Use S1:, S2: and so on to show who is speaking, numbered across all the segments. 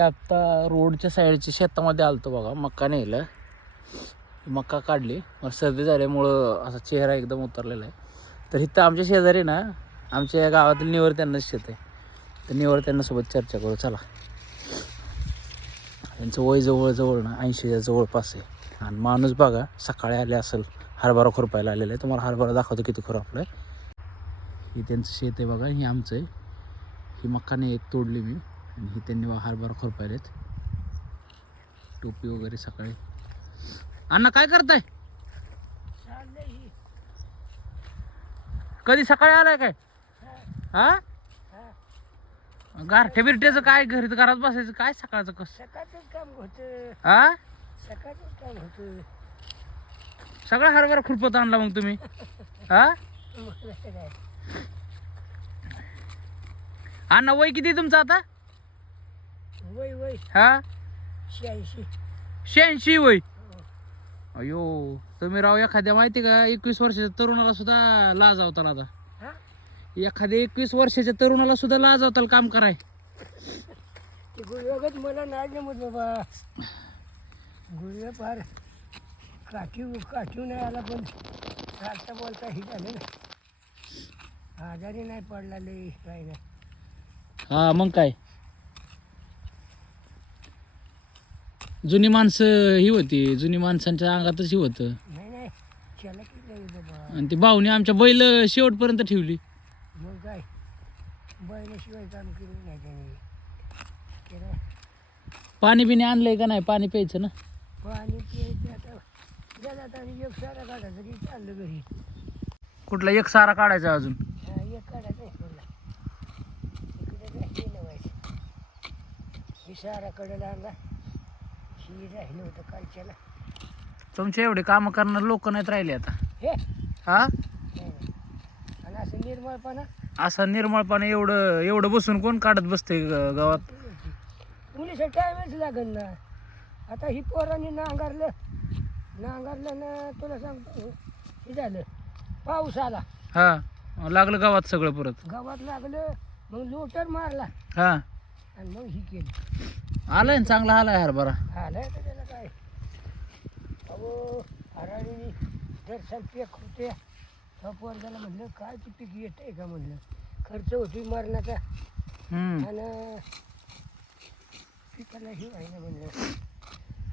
S1: आत्ता रोडच्या साईडच्या शेतामध्ये आलतो बघा मक्का नेलं. मक्का काढली. मग सर्दी झाल्यामुळं असा चेहरा एकदम उतरलेला आहे. तर इथं आमच्या शेजारी ना आमच्या गावातील निवर्त्यांनाच शेत आहे. तर निवर्त्यांनासोबत चर्चा करू चला. त्यांचं वय जवळजवळ ना ऐंशीच्या जवळपास आहे. आणि माणूस बघा सकाळी आले असेल हरभरा खुरपायला आलेला आहे. तुम्हाला हरभरा दाखवतो किती खुर आपलं हे त्यांचं शेत आहे बघा हे आमचं आहे. ही मक्काने एक तोडली मी. आणि ही त्यांनी हरभरा खुरपायला आहेत टोपी वगैरे सकाळी. अण्णा काय करताय? कधी सकाळी आलाय काय? हा? गारठ्या बिरट्याचं काय घरी घरात बसायचं? काय सकाळचं कस?
S2: सकाळचंच काम होतं.
S1: हा?
S2: सकाळचंच काम होतं.
S1: सगळा हरभरा खुरपत आणला मग तुम्ही. हा? अण्णा वय किती तुमचं आता?
S2: वय वय.
S1: हा?
S2: शहाऐंशी.
S1: शहाऐंशी वय? अयो तुम्ही राव एखाद्या माहिती का एकवीस वर्षाच्या तरुणाला सुद्धा लाजावताल आता.
S2: हा?
S1: एखाद्या एकवीस वर्षाच्या तरुणाला सुद्धा लाजावताल काम कराय.
S2: ते गुळवगत मला नाही जमत बाबा. गुळवे फार काठीव काठीव नाही आला पण चालता बोलता ही झालं ना. आजारी नाही पडला लई काही नाही.
S1: हा मग काय? जुनी माणसं ही होती. जुनी माणसांच्या अंगातच ही होतं.
S2: नाही नाही त्याला की नाही बाबा
S1: आणि ती भाऊनी आमच्या बैल शेवटपर्यंत ठेवली.
S2: मग काय? बैलाशिवाय काम केलं नाही त्याने. त्याला
S1: पाणी बिणी आणलंय का नाही? पाणी प्यायचं ना?
S2: पाणी प्यायचं आता. जगात आणि एक सारा काढा तरी चाललं घरी.
S1: कुठला एक सारा काढायचा अजून?
S2: हा, एक काढायचं आहे इकडे ही सारा कडेला आणला. ही राहिलं होतं कालच्याला
S1: तुमचे एवढे काम करणारे लोक नाहीत राहिले आता.
S2: हे?
S1: हा?
S2: नाही, नाही. आणि असं निर्मळपणा?
S1: असं निर्मळपणे एवढं एवढं बसून कोण काढत बसतंय ग- गावात?
S2: मुलीचं टायमच लागेल ना? आता ही पोरांनी नांगारलं नांगारलं ना तुला सांगतो हे झालं पाऊस आला.
S1: हा लागलं गावात सगळं परत.
S2: गावात लागलं मग लोटर मारला.
S1: हा.
S2: आणि मग ही केली.
S1: आलाय ना चांगला आलाय हरभरा
S2: आलाय तर त्याला काय? अहो पीक होते. पोरगाला म्हणलं काय ते पीक येत आहे का? म्हणलं. खर्च होती मरणाचा.
S1: हम्म.
S2: आणि पिकाला हे म्हणलं.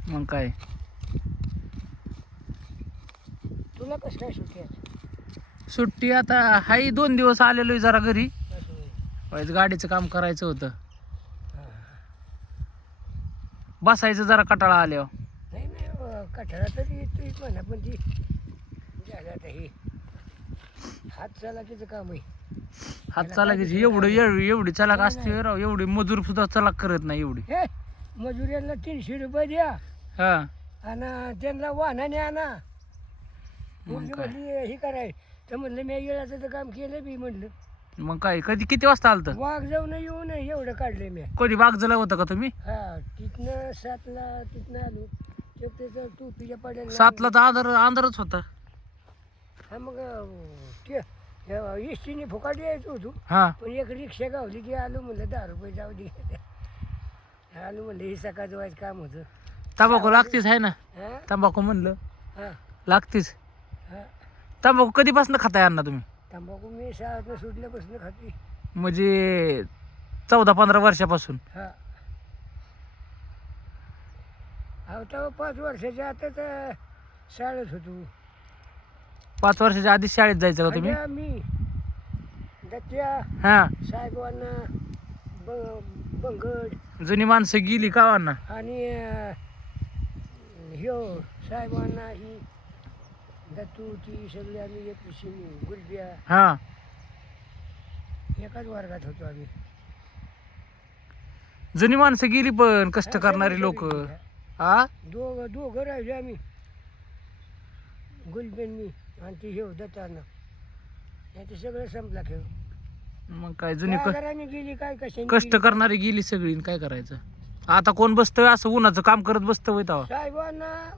S1: मग काय?
S2: तुला कसं काय सुट्टी आहे?
S1: सुट्टी आता हाई दोन दिवस आलेलो जरा घरी.
S2: असं होय.
S1: वाईच गाडीचं काम करायचं होतं
S2: हा.
S1: बसायचं जरा कटाळा आल्यावर.
S2: नाही नाही अं, कठाळा तरी येतोय म्हणा पण ती झालं आता हे. हात चालाकीचं काम आहे.
S1: हात एवढं एवढी एवढी चलाक असते राव एवढी मजूर सुद्धा चलाक करत नाही एवढी.
S2: हे मजुऱ्यांना तीनशे रुपये द्या.
S1: हा.
S2: आणि त्यांना वाहनाने आणा.
S1: मग
S2: मुलगी
S1: काय?
S2: म्हणली हे कराय तर म्हणलं मी येळाचं तर काम केलं बी म्हणलं.
S1: मग काय कधी किती वाजता आलत?
S2: वाघ जाऊन येऊन एवढं काढले मी.
S1: कधी बाग जला होतं का तुम्ही?
S2: हा तिथनं सातला तिथनं आलो. ते त्याचं टोपीच्या पड्याला
S1: सातला तर आंधार अंधारच होता.
S2: हा मग ते एसटीने फुकाट यायचं होतो.
S1: हा.
S2: पण एक रिक्षा गावली की आलो म्हणलं दहा रुपये जाऊ दे. आलो म्हणलं हे सकाळचं व्हायचं काम होतं.
S1: तंबाखू लागतीच आहे ना?
S2: हा?
S1: तंबाखू म्हणलं.
S2: हा.
S1: लागतीच.
S2: हा.
S1: तंबाखू कधीपासून खाताय अण्णा तुम्ही?
S2: तंबाखू मी शाळेतनं सुटल्यापासून खाते
S1: म्हणजे चौदा पंधरा वर्षापासून.
S2: हा. अहो तेव्हा पाच वर्षाच्या आताच अं, शाळेत होतो.
S1: पाच वर्षाच्या आधी शाळेत जायचं का तुम्ही?
S2: आणि मी दत्त्या
S1: हा.
S2: साहेबांना ब बंगड.
S1: जुनी माणसं गेली का अण्णा?
S2: आणि अं, ह्यो साहेबांना ही दत्तू ती सगळी आम्ही एक शिमी गुलबिया.
S1: हा.
S2: एकाच वर्गात होतो आम्ही.
S1: जुनी माणसं गेली पण कष्ट करणारी लोक. हा
S2: दोघ दोघं राहिले आम्ही. गुलबेन मी आणि ती हे दत्तानं. याचं सगळं संपला खेळ.
S1: मग काय जुनी क-
S2: घराने गेली काय कशाने
S1: कष्ट? करणारी गेली सगळी आणि काय करायचं? आता कोण बसतोय असं उन्हाचं काम करत बसतं होय तेव्हा
S2: साहेबांना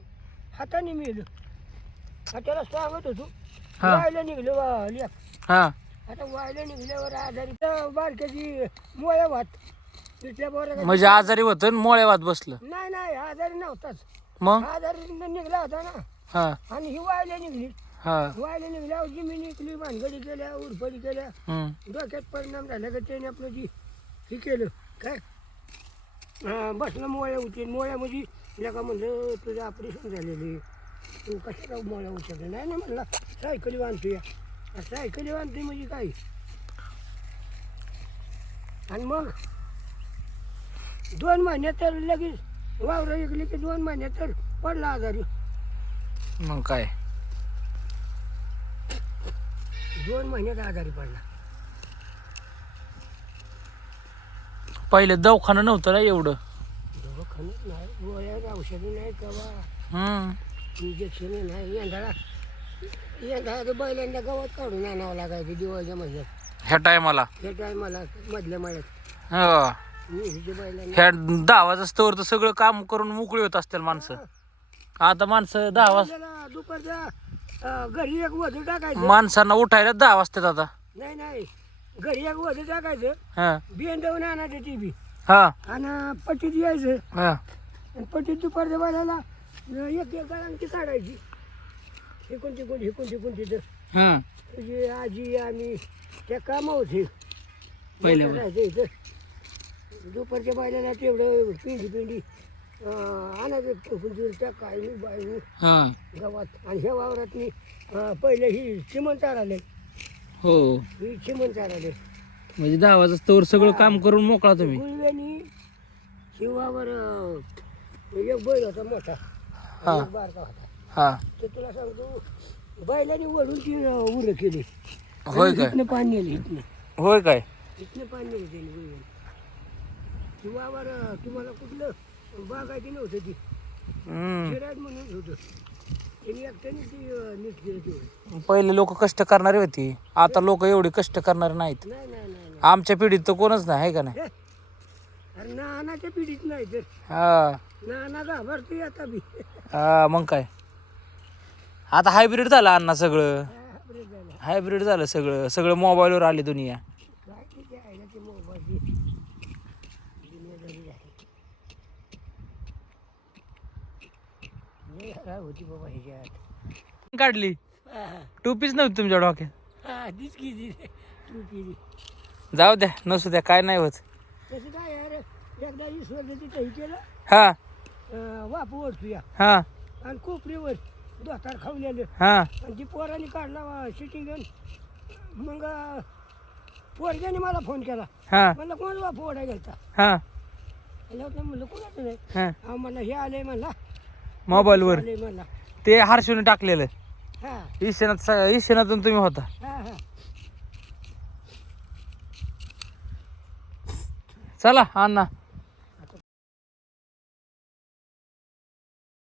S2: हाताने मिळलं त्याला सांगत होतो
S1: हा.
S2: व्हायला निघलं लेक.
S1: हा.
S2: आता व्हायला निघल्यावर आजारी तर बारक्याची मोया वाट पिठल्या पोरा
S1: म्हणजे आजारी होतं मोळ्यावात बसलं.
S2: नाही नाही आजारी नव्हताच.
S1: मग?
S2: आजारी निघला होता ना.
S1: हा.
S2: आणि ही वायला निघली.
S1: हा.
S2: वायला निघल्यावर जमीन निघली भानगडी केल्या उरफडी केल्या.
S1: हम्म.
S2: डोक्यात परिणाम झाला का त्याने आपलं जी हे केलं काय? हा, बसलं मोळ्या उठली मोळ्यामध्ये तिला का म्हणलं तुझं ऑपरेशन झालेलं आहे. तू कशाला मोळ्या उचललं नाही नाही म्हणला. सायकली बांधतोय. आ, सायकली बांधतोय म्हणजे काय? आणि मग? दोन महिन्यात तर लगेच वावरं विकली की दोन महिन्यात तर पडला आजारी.
S1: मग काय?
S2: दोन महिन्यात आजारी पडला.
S1: पहिले दवाखाना नव्हतं ना एवढं?
S2: दवाखान्यात नाही गोळ्या औषधं नाही कवा.
S1: हम्म.
S2: इंजेक्शन नाही यंदा तर बैलांना गवत काढून आणावं लागायचं दिवाळीच्या महिन्यात.
S1: ह्या टायमाला?
S2: हे टायमाला मधल्या महिन्यात
S1: हा.
S2: हिच्या बैलांना.
S1: ह्या दहा वाजता तर सगळं काम करून मोकळी होत असतील माणसं. आता माणसं दहा वाजता
S2: बैलाला दुपारचा अं, घरी एक वधू टाकायचं.
S1: माणसांना उठायला दहा वाजतात आता.
S2: नाही नाही. घरी एक वधू टाकायचं.
S1: हा.
S2: बियन देऊन आणायचं ती बी.
S1: हा.
S2: आणि पट्टीत यायचं.
S1: हा.
S2: आणि पट्टीत दुपारच्या बैलाला एक एक गाळांची काढायची. हिकून तिकून हिकून तिकून तिथं.
S1: हम्म
S2: तुझी आजी आम्ही त्या कामं होते.
S1: पहिले
S2: मोठं राहायचं इथं. दुपारच्या बायला तेवढं पिंडी पिंडी आणायचं दिलं त्या काय बाई
S1: हा.
S2: गावात. आणि ह्या वावरात मी अं, पहिले ही चिमण चाराले
S1: हो.
S2: ही चिमण चाराले
S1: म्हणजे दहा वाजता स्टोर सगळं काम करून मोकळा तुम्ही.
S2: गुळव्यानी शिवावर अं, एक बैल होता मोठा.
S1: हा.
S2: एक बारका होता.
S1: हा.
S2: तर तुला सांगतो बैलाने वळून ती उरं केली.
S1: होय काय?
S2: इथनं पाणी इथनं.
S1: होय काय?
S2: इथनं पाणी त्याने अं, तुम्हाला कुठलं बागायची नव्हतं ती.
S1: हम्म.
S2: शिराज म्हणून होतं. त्यांनी एकट्याने ती अं, नीट केली ती
S1: पहिले लोक कष्ट करणारी होती. आता लोक एवढे कष्ट करणारे नाहीत.
S2: नाही नाही नाही नाही.
S1: आमच्या पिढीत तर कोणच नाही आहे का नाही?
S2: अरे नानाच्या पिढीत नाही तर.
S1: हा.
S2: नाना घाबरते आता बी.
S1: हा मग काय? आता हायब्रिड झालं अण्णा सगळं.
S2: बरं झालं.
S1: हायब्रिड झालं सगळं सगळं मोबाईलवर आली दुनिया.
S2: काय तिथे आहे ना ते मोबाईलची दुनियादारी आहे लय हराग होती बाबा ह्याच्यात
S1: काढली?
S2: हा, हा.
S1: टोपीच नव्हती तुमच्या डोक्यात.
S2: हा किती
S1: जाऊ द्या नसू द्या काय नाही होत.
S2: तसं काय यार एकदा केलं
S1: हा.
S2: अं, वापू ओढतूया
S1: हा.
S2: आणि कोपरीवर दोतार खावलेलं
S1: हा.
S2: आणि ती पोराने काढला सिटिंग घेऊन. मग अं, पोरग्याने मला फोन केला.
S1: हा.
S2: म्हणलं कोण बापू ओढा
S1: हा.
S2: म्हणलं म्हणलं कोणाचं नाही.
S1: हा.
S2: हा म्हणलं हे आले म्हणला.
S1: मोबाईलवर.
S2: म्हणला.
S1: ते हर्षून टाकलेलं.
S2: हा.
S1: ईशानात ईशानातून तुम्ही होता.
S2: हा हा.
S1: चला अण्णा.